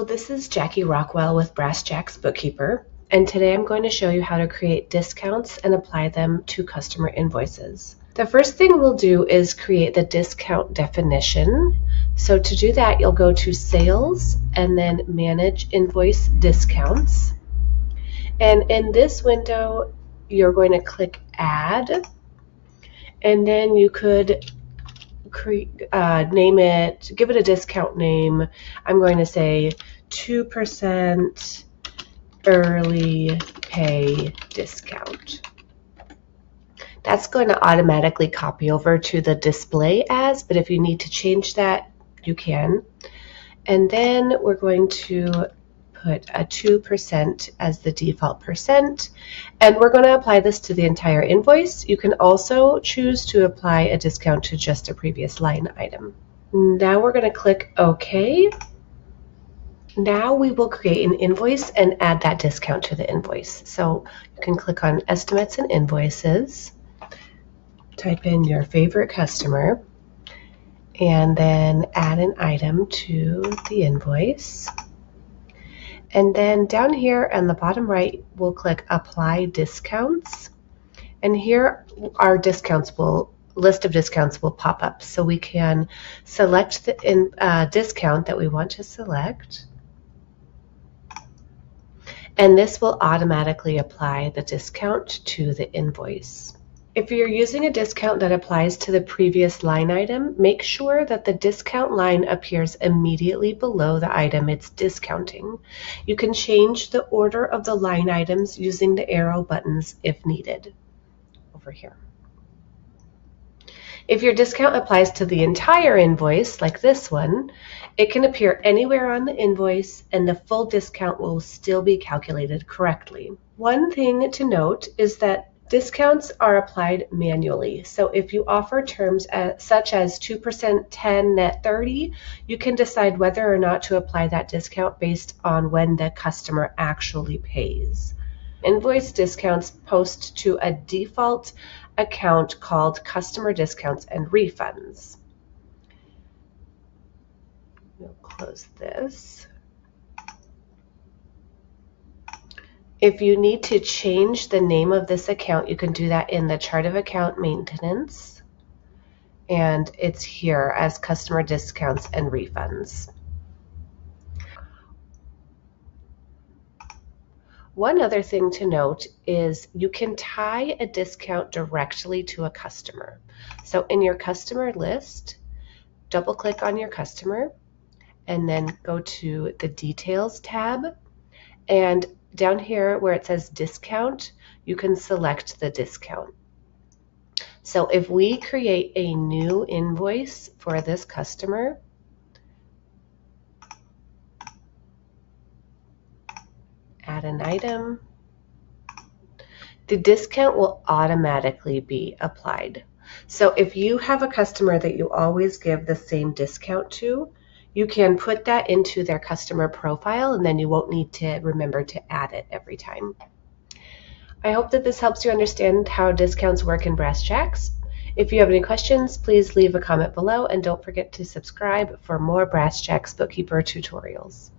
Hello, this is Jackie Rockwell with Brass Jacks Bookkeeper, and today I'm going to show you how to create discounts and apply them to customer invoices. The first thing we'll do is create the discount definition. So to do that, you'll go to Sales and then Manage Invoice Discounts. And in this window, you're going to click Add, and then you could name it, give it a discount name. I'm going to say 2% early pay discount. That's going to automatically copy over to the display as, but if you need to change that, you can. And then we're going to put a 2% as the default percent, and we're going to apply this to the entire invoice. You can also choose to apply a discount to just a previous line item. Now we're going to click OK. Now we will create an invoice and add that discount to the invoice. So you can click on Estimates and Invoices, type in your favorite customer, and then add an item to the invoice. And then down here on the bottom right, we'll click Apply Discounts. And here our list of discounts will pop up. So we can select the discount that we want to select. And this will automatically apply the discount to the invoice. If you're using a discount that applies to the previous line item, make sure that the discount line appears immediately below the item it's discounting. You can change the order of the line items using the arrow buttons if needed. Over here. If your discount applies to the entire invoice, like this one, it can appear anywhere on the invoice and the full discount will still be calculated correctly. One thing to note is that discounts are applied manually. So if you offer terms such as 2% 10 net 30, you can decide whether or not to apply that discount based on when the customer actually pays. Invoice discounts post to a default account called Customer Discounts and Refunds. We'll close this. If you need to change the name of this account, you can do that in the Chart of Account Maintenance, and it's here as Customer Discounts and Refunds. One other thing to note is you can tie a discount directly to a customer. So in your customer list, double click on your customer and then go to the Details tab, and down here where it says discount, you can select the discount. So if we create a new invoice for this customer, add an item, the discount will automatically be applied. So if you have a customer that you always give the same discount to, you can put that into their customer profile, and then you won't need to remember to add it every time. I hope that this helps you understand how discounts work in Brass Jacks. If you have any questions, please leave a comment below, and don't forget to subscribe for more Brass Jacks Bookkeeper tutorials.